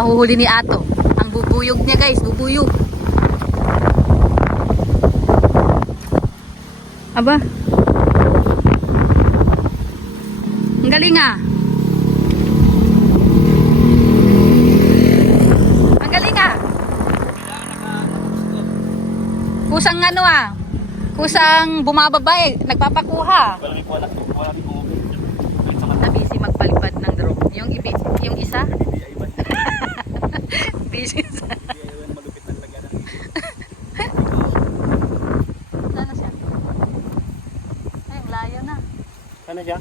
mahuhuli ni Ato. Ang bubuyog niya guys, bubuyog. Aba. Ang galing ah. Ang galing ah. Kusang ano ah. Kusang bumababa eh. Nagpapakuha. Nabisi magpalipad ng drone. Yung isa? Busy sa... Sana siya? Ay, ang layo na. Sana siya?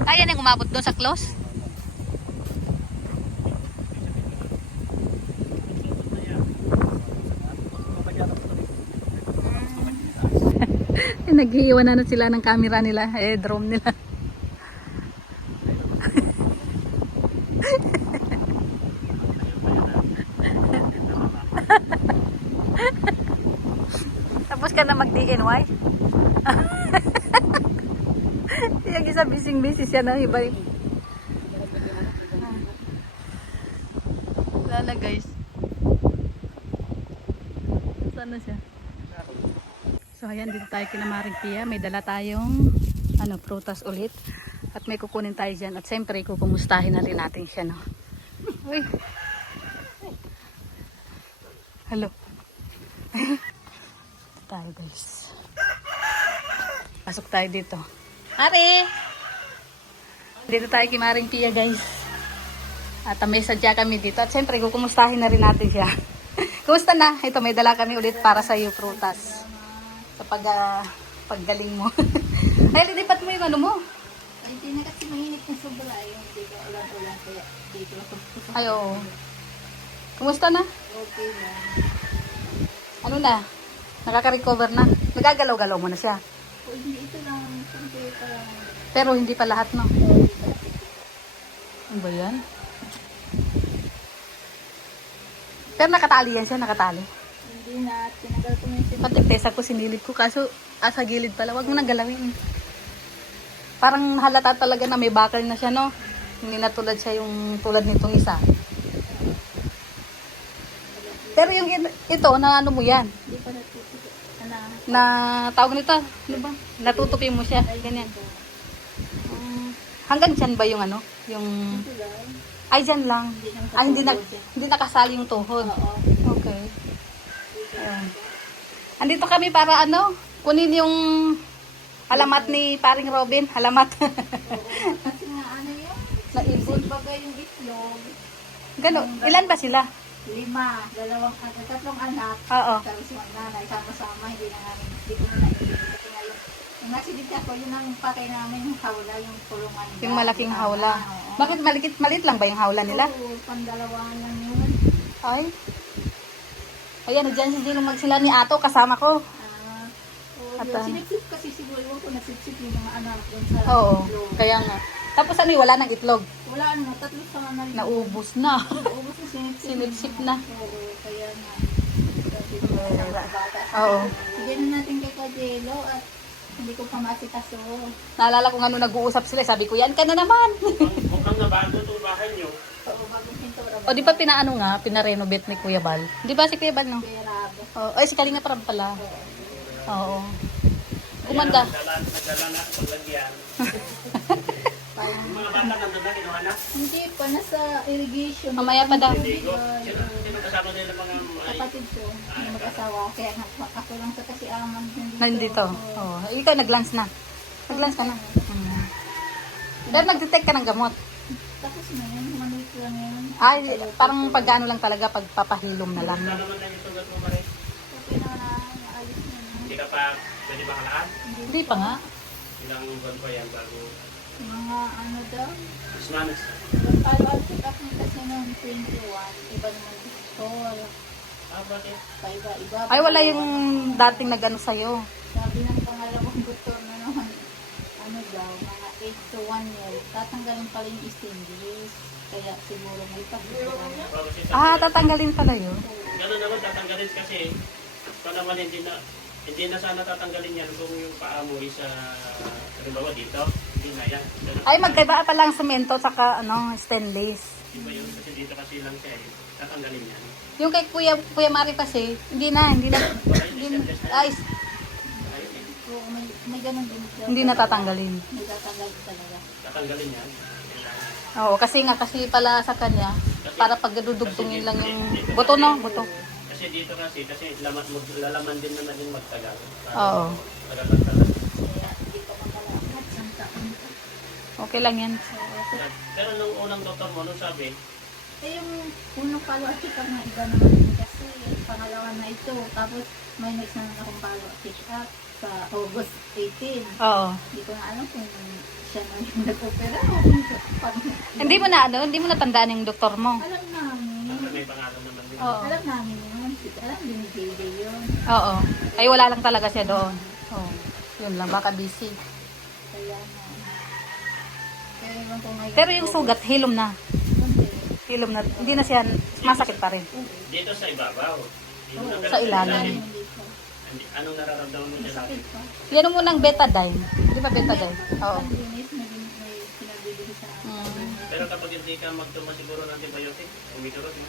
Kaya nang umabot doon sa close? Nag-iiwan na sila ng camera nila, drone nila. Tapos ka na mag-DNY? Yung isa busy siya na iba yung... Wala na guys. Saan na siya? So ayan, dito tayo kina Maring Pia. May dala tayong prutas ulit. At may kukunin tayo dyan. At siyempre, kukumustahin na rin natin siya. No? Uy. Hello. Dito tayo guys. Pasok tayo dito. Mari! Dito tayo kay Maring Pia guys. At may sadya kami dito. At siyempre, kukumustahin na rin natin siya. Kumusta na? Ito, may dala kami ulit para sa iyo prutas. Sa paggaling mo. Ay, lilipat mo yung ano mo. Ay, hindi na kasi mahinit na sobra. Yung dito, ulan-ulan. Kaya dito. Ay, oo. Kumusta na? Okay na. Ano na? Nakaka-recover na? Nagagalaw-galaw mo na siya. O, hindi ito lang. Siyempre, parang... Pero hindi pa lahat, no? Ano ba yan? Pero nakatali yan siya, nakatali. Hindi na. Tinagal ko na yung Patigtesa ko, sinilid ko. Kaso, sa gilid pala. Huwag mo nang galawin. Parang halata talaga na may bakal na siya, no? Hindi na tulad siya yung tulad nitong isa. Pero yung ito, na ano mo yan? Hindi pa natututo. Na tawag nito, ano ba? Natutupi mo siya, ganyan. Hanggang dyan ba yung ano? Yung... Ito lang. Ay, dyan lang. Ay, hindi nakasali yung tuhod. Oo. Okay. Ayan. Andito kami para ano, kunin yung alamat ni Paring Robin. Alamat. Kasi nga, ano yun? Naibon. Bagay yung itlog. Gano, ilan ba sila? 5. Tatlong anak. Oo. Tapos yung nanay, sama-sama, hindi na namin, hindi ko na naibigay. Kasi nga yung nasidita ko, yun ang pakay namin, yung hawla, yung kulungan. Yung malaking hawla. Oo. Bakit maliit lang ba yung hawla nila? Oo, pandalawahan lang yun. Ay. Ayan, dyan si Dino magsila ni Ato, kasama ko. Oo, At, yun. Sinipsip kasi siguro ko nasipsip yung mga anak dun sa Oo, itlog. kaya nga. Tapos ano, wala ng itlog. Wala ano, tatlo sa nga na. Naubos na. Ubus yung sinipsip. Sinipsip na. Oo, kaya nga. Oo. Sige na natin kay Kajelo at hindi ko pa masikaso. Naalala ko nga nung nag-uusap sila, sabi ko, yan ka na naman. Mukhang nabago itong bahay nyo. Oo, bagong pintura ba? O di ba pinaano nga, pinarenovate ni Kuya Bal? Di ba si Kuya Bal, no? Kaya rabo. Oh, ay, si Kalinga Prab pala. Oo. Gumanda. Nagdala na sa paglagyan. Yung mga bata nandun na, kinuha na. Hindi pa, nasa irrigation. Mamaya pa daw. Ligo. Sino kasama nila mga Kapatid ko, na mag-asawa. Kaya nga, ako lang sa kasi aman. Nandito. Oh, ikaw nag-lunch na. Nag-lunch ka na. Hmm. Pero nag-detect ka ng gamot. Tapos na yun, manuit lang yun. Ay, parang pag-ano lang talaga, pagpapahilom na lang. Ano naman na yung sugat mo pa rin? Okay na, naalis na yun. Hindi ka pa pwede makalaan? Hindi pa nga. Ilang buwan pa yan bago Mga ano daw, Christmas. I'll check up niya kasi noong 21, iba naman pistol. Bakit? Iba. Ay, wala yung dating nag-ano sa'yo. Sabi ng pangalawang doktor na naman, ano daw, mga 8 to 1 year, tatanggalin pa rin yung stainless. Kaya siguro may pag-ibig. Ah, tatanggalin pala yun. Gano'n naman tatanggalin kasi pa naman hindi na sana tatanggalin yan kung yung paa mo isa halimbawa dito, hindi na yan. Ay, magkaiba pa lang semento saka ano, stainless. Iba yun kasi dito kasi lang siya eh. Tatanggalin yan. Yung kay Kuya Mari kasi, hindi na. Hindi, ay, Ayun eh. Oo, may ganun din. hindi na tatanggalin. May tatanggal talaga. Tatanggalin yan. Oo, kasi pala sa kanya, para pag dudugtungin lang yung buto, no? Buto. Kasi dito kasi lalaman din naman yung magtagal. Oo. Tagal. Kaya hindi ko makalakat sa taon. Okay lang yan. Pero nung unang doktor mo, nung sabi, Eh, yung unang follow-up check-up na iba naman din kasi pangalawa na ito. Tapos may next na akong follow-up check-up sa August 18. Oo. Hindi ko na alam kung siya na yung nag-opera o kung Hindi mo natandaan yung doktor mo. alam namin. may pangalan naman din. Oo. Alam namin yun. Alam din ni JJ yun. Oo. Ay, wala lang talaga siya doon. Oo. Yun lang, baka busy. Kaya na. Kaya ewan ko ngayon. Pero yung sugat, hilom na. Hindi. Hilom na. Hindi na siya, masakit pa rin. Dito sa ibabaw. Dito na, pero Sa ilalim. Hindi ko. Anong nararamdaman mo dyan? Masakit pa. Yan mo ng betadine. Di ba betadine? Oo. Pag-linis, may pinagbibili sa akin. Pero kapag hindi ka magtuma siguro ng antibiotic, umiturot mo.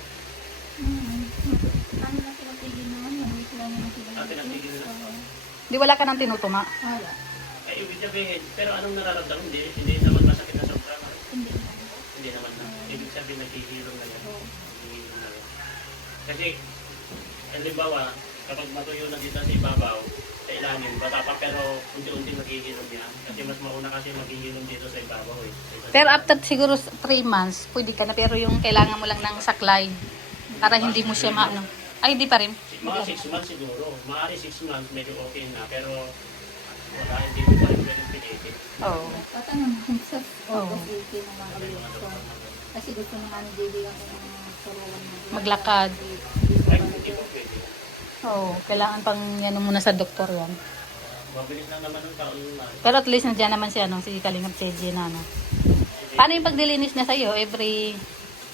Ano na sila tigil naman, yung week lang yung sila. Ah, pinatigil na. Oo. Di wala ka ng tinutuma. Wala. Ay, ibig sabihin, pero anong nararamdaman? Hindi naman masakit na sobra. Hindi naman. Hindi naman na. Ibig sabihin, naghihilom na yan. Oo. Naghihilom na yan. Kasi, halimbawa, kapag matuyo na dito sa ibabaw, sa ilalim, bata pa pero unti-unti maghihilom yan. Kasi mas mauna kasi maghihilom dito sa ibabaw eh. Pero after siguro 3 months, pwede ka na. Pero yung kailangan mo lang ng saklay para hindi mo siya maano. Ay, hindi pa rin. Mga 6 months siguro. Maaari 6 months, medyo okay na. Pero, wala, hindi mo pa rin pwedeng pinitin. Oo. Tatanong naman sa Oo. August 18 ng mga doktor. Kasi gusto naman ni JD ako ng turuan na. Maglakad. Ay, hindi po pwede. Oo. Kailangan pang yan muna sa doktor yan. Mabilis lang naman ng taon na. Pero at least nandiyan naman siya, no? Si Kalingap Cheji na, no? Paano yung pagdilinis niya sa'yo? Every...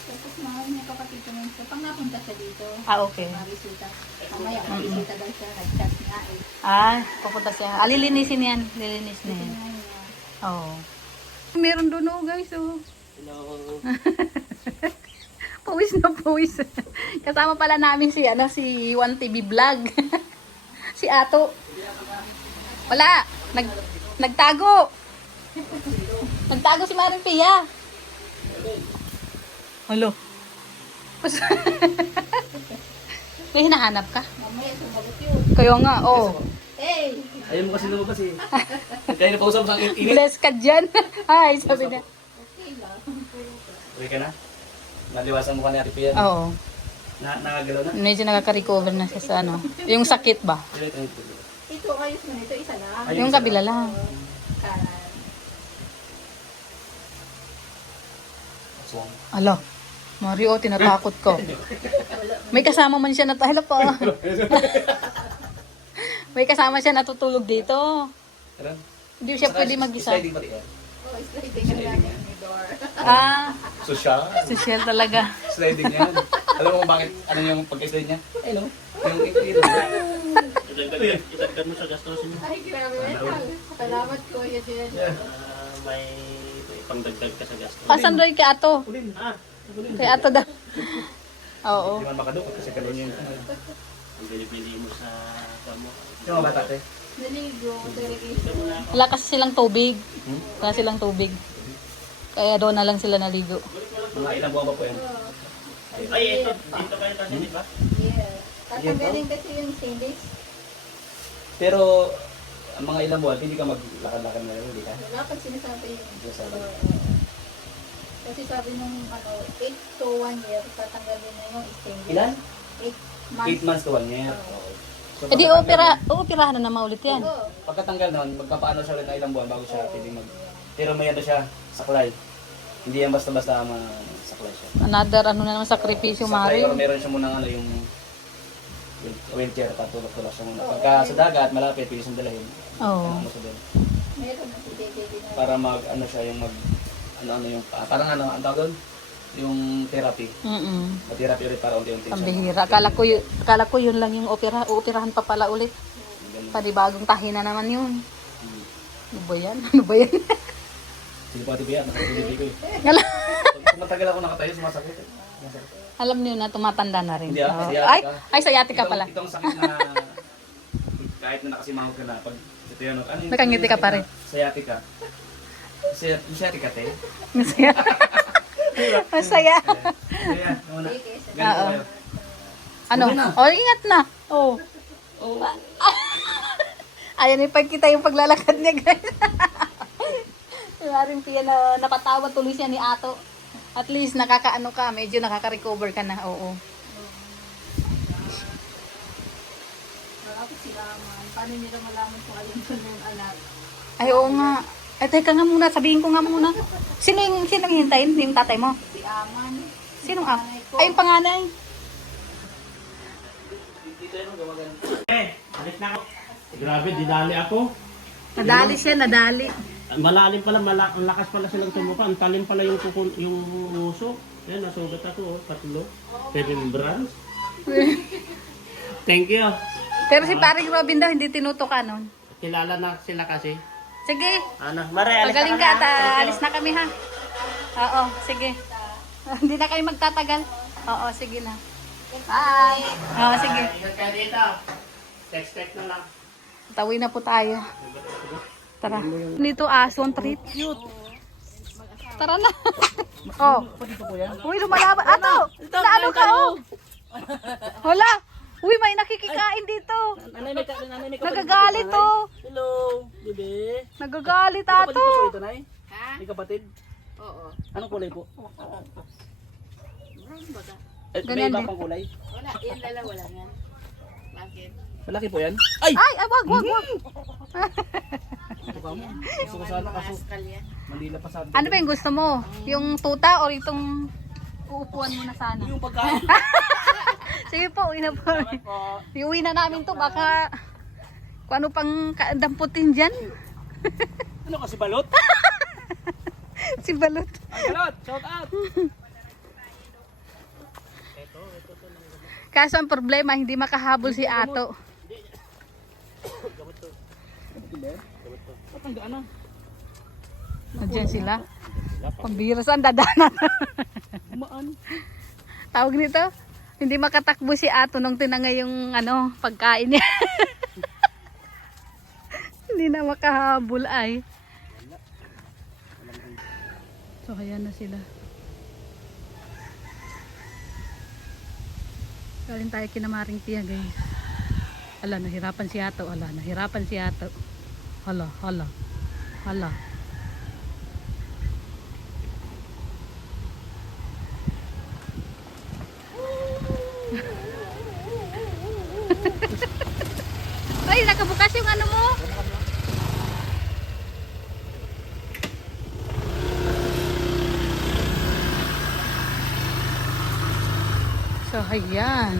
Tapos mga may kapatid ko nung pag napunta siya dito. Ah, okay. Marisita. Mamaya, marisita daw siya. Nag-chat nga eh. Ah, pupunta siya. Ah, lilinisin yan. Lilinis na yan. Tingnan niya. Oo. Meron doon, oh, guys, oh. Hello. Pawis na pawis. Kasama pala namin si, si 1TV Vlog. Si Ato. Wala. Nagtago. Nagtago si Maring Pia. Hello. May hinahanap ka? Mamaya, sumagot yun. Kayo nga, oh. Hey! Ayaw mo kasi lumabas eh. Kaya na pausap sa akin. Init. Bless ka dyan. Ay, sabi niya. Okay lang. Okay ka na? Naliwasan mo ka ni Ate Pia. Oo. Nakagalaw na? Medyo nakaka-recover na siya sa ano. Yung sakit ba? Ito, ayos mo nito. Isa lang. Ayun, Yung isa kabila lang. Kanan. Aswang. Ala, Mario, tinatakot ko. May kasama man siya na hello po. May kasama siya natutulog dito. Tara. Hindi siya pwede mag-isa. Sliding pati yan. Oh, sliding ang gamit ni Dor. Ah, Social. social talaga. Sliding yan. Alam mo kung bakit, ano yung pagka-slide niya? Ay no. Yung ikito. Idagdag mo sa gastusin mo. Ay, grabe. Salamat ko. Yan, yan. May pangdagdag ka sa gastos. Pasan doy kay Ato. Ulin. Kay Ato daw. Oo. Hindi man makadukot kasi kalun yung... Ang bili-bili mo sa kamo. Yung mga bata te. Naligo. Ito mo na. Wala kasi silang tubig. Wala silang tubig. Kaya doon na lang sila naligo. Mga ilang buwan pa po yan. Ay, ito. Dito kayo kasi, di ba? Yeah. Tatanggalin kasi yung stainless. Pero, ang mga ilang buwan, hindi ka maglakad-lakad na hindi ka? Wala pag sinasabi yun. Sinasabi. Kasi sabi nung 8 to 1 year, tatanggalin na yung stainless. Ilan? 8 months. 8 months to 1 year. So, E di pagkatanggal- operahan na naman ulit yan. Oo. Pagkatanggal nun, magpapaano siya ulit ng ilang buwan bago siya pwedeng mag... Pero may ano siya, saklay. Hindi yan basta-basta saklay siya. Another ano na naman sakripisyo, Saklay, Mario. pero meron siya munang ano yung winter, patulog-tulog siya muna. Pagka sa dagat, malapit, pwede siyang dalahin. Oo. Ano siya doon. Meron na si JJ din na. Para mag, ano siya, yung mag... Ano yung... parang ano, ang tawag doon? Yung therapy. Mag-therapy ulit para unti-unti siya. Pambihira. Akala ko yun lang yung operahan pa pala ulit. Ganun. Panibagong tahi na naman yun. Hmm. Ano ba yan? Ano ba yan? Sige po, Ate Bea, nakatulog ko eh. Ngala. Pag matagal ako nakatayo, sumasakit. Sumasakit. Alam niyo na, tumatanda na rin. Hindi, Oo. sciatica. Ay, sciatica pala. Itong sakit na kahit na nakasimahog ka na, pag ito yun, ano yung Nakangiti ka pa rin. Sciatica. Sciatica, te? Masaya. Masaya. Kaya, muna. Oo. Ganito kayo. Ano? Okay na. Oh, ingat na. Oh. Oh. Ayan, ipagkita yung paglalakad niya, guys. Si Maring Pia na napatawad tuloy siya ni Ato. At least nakakaano ka, medyo nakaka-recover ka na. Oo. Bakit sila man? Paano nila malaman kung alin doon yung anak? Ay, oo nga. Ay, teka nga muna. Sabihin ko nga muna. Sino hintayin? Yung tatay mo? Si Aman. Sinong up? Ay, yung panganay. Dito yun, gawa ganito. Alis na ako. Grabe, dinali ako. Nadali siya, nadali. Malalim pala, ang lakas pala silang tumuka. Ang talim pala yung uso. Yan, nasugat ako, 3. Remembrance. Thank you. Pero si paring Robin daw, hindi tinutukan nun. Kilala na sila kasi. Sige, Ano, Mare, alis pagaling na ka kami, at ha? alis na kami ha. Oo, sige. Hindi na kayo magtatagal. Oo, sige na. Bye. Oo, sige. Ingat kayo dito. Text na lang. Tawi na po tayo. Tara. Nito aso ang treat. Cute. Tara na. Oh. Uy, lumalaban. Ato! Naano ka oh? Hala. Uy, may nakikikain dito. Nanay, may Nagagalit oh. Hello, bebe. Nagagalit Kapatid ato. po ito, Nay? Ha? May kapatid? Oo. Anong kulay po? Brown baga. May Ganyan iba din. pang kulay? Wala, yan dalawa lang yan. Bakit? Malaki po yan? Ay! Ay, wag. Gusto ka mo. Gusto ko sana kaso Pascal yan. Manila pa sa atin. Ano ba yung gusto mo? Yung tuta o itong uupuan mo na sana? Yung pagkain. Sige po, uwi na po. Iuwi na namin to, baka kung ano pang damputin dyan. Ano kasi balot? Si Balot. Ang balot! Shout out! Kaso ang problema, hindi makahabol si Ato. Ba't ang daan na? Nandiyan sila. Pambira saan dadanan. Umaan. Tawag nito, hindi makatakbo si Ato nung tinangay yung pagkain niya. Hindi na makahabol ay. So ayan na sila. Galing tayo kina Maring Pia, guys. Ala, nahirapan si Ato. Ala, nahirapan si Ato. Hala. Ay, nakabukas yung ano mo. So, ayan.